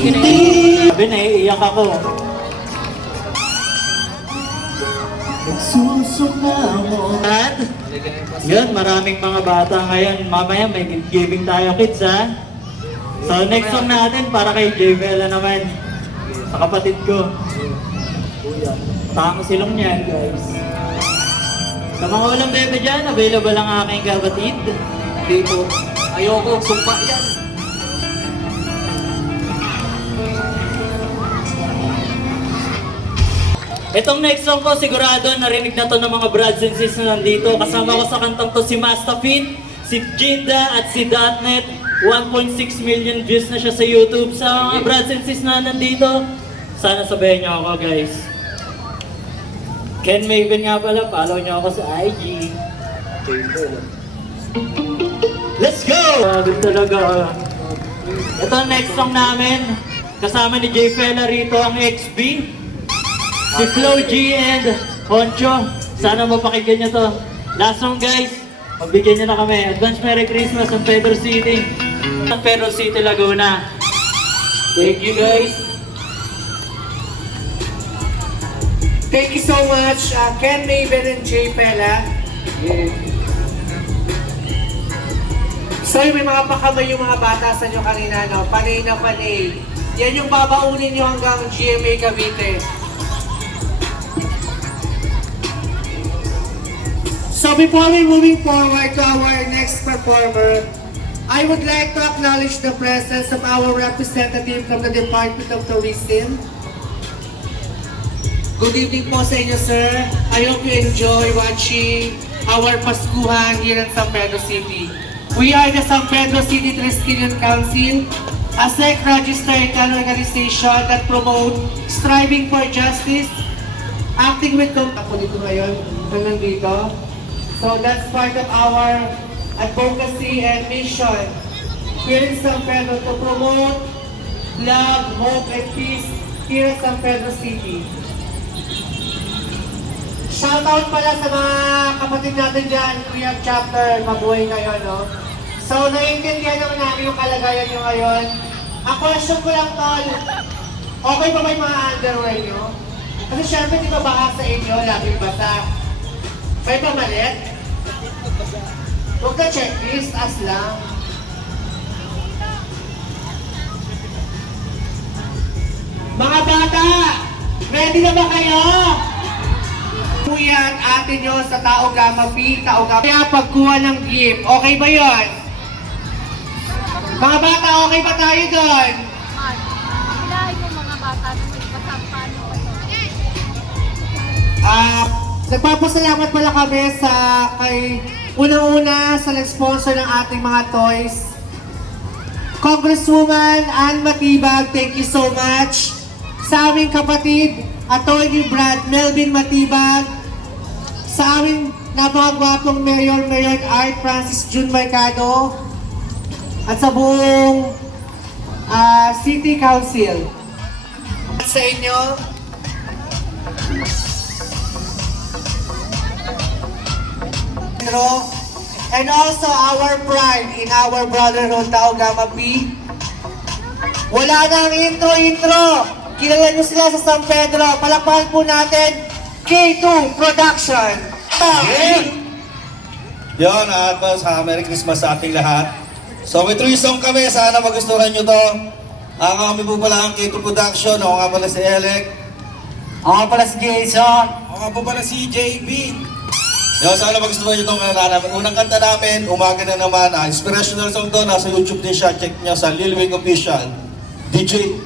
Sabi, naiiyak ako. At yun, maraming mga bata ngayon. Mamaya may giving tayo, kids, ha? So next song natin para kay J. Bella naman. Sa kapatid ko. Tama silong niyan, guys. Sa mga walang bebe dyan, available ang aking kapatid. Dito. Ayoko, sumpa yan. Itong next song ko, sigurado narinig na to ng mga brothers and sisters na nandito. Kasama ko sa kantang to si Mastafin, si Jinda at si Dotnet. 1.6 million views na siya sa YouTube. Sa mga brothers and sisters na nandito, sana sabayan niyo ako, guys. Ken Maven nga pala, follow niyo ako sa IG. Let's go! Grabe talaga. Ito ang next song namin. Kasama ni J. Fela rito ang XB. Si Flo G and Honcho. Sana mapakinggan nyo to. Last song, guys. Magbigyan nyo na kami. Advance Merry Christmas San Pedro City. San Pedro City, Laguna. Thank you, guys. Thank you so much, Ken Maven and J. Pella. So may mga pakamay yung mga bata sa inyo kanina, no? Panay na panay. Yan yung babaunin nyo hanggang GMA Cavite. So before we moving forward to our next performer, I would like to acknowledge the presence of our representative from the Department of Tourism. Good evening po sa inyo, sir. I hope you enjoy watching our Paskuhan here in San Pedro City. We are the San Pedro City Triskelion Council, a SEC-registered organization that promote striving for justice, acting with ako dito ngayon, nandito. So that's part of our advocacy and mission here in San Pedro to promote love, hope, and peace here in San Pedro City. Shoutout pala sa mga kapatid natin dyan, Kuya Chapter, mabuhay ngayon, no? So, naiintindihan naman namin yung kalagayan nyo ngayon. Ang question ko lang, tol, okay ba may mga underwear nyo? Kasi syempre, di ba baka sa inyo, laging basa? May pamalit? Huwag na checklist, as lang. Mga bata, ready na ba kayo? Kuya at ate nyo sa Tao Gamma P, Tao Gamma. Kaya pagkuha ng gift, okay ba yon? Mga bata, okay ba tayo doon? Hilahin mo mga bata na may pasampano pa to. Nagpapasalamat pala kami sa kay unang-una sa nag-sponsor ng ating mga toys. Congresswoman Ann Matibag, thank you so much. Sa aming kapatid, Atty. Brad Melvin Matibag. Sa aming napakagwapong Mayor Art Francis June Mercado. At sa buong City Council. At sa inyo, and also our pride in our brotherhood, Tao Gamma P. Wala nang intro. Kilala nyo sila sa San Pedro. Palakpakan po natin, K2 Production. Yun, at Merry Christmas sa ating lahat. So may 3 song kami, sana magustuhan nyo to. Kami po pala ang K2 Production. Ako nga pala si Elec. Ako nga pala si Jason. Ako nga po pala si JB. Yo, sana magustuhan nyo itong kanta namin. Unang kanta namin, umaga na naman. Inspirational song to, nasa YouTube din siya. Check nyo sa Lil Wing Official. DJ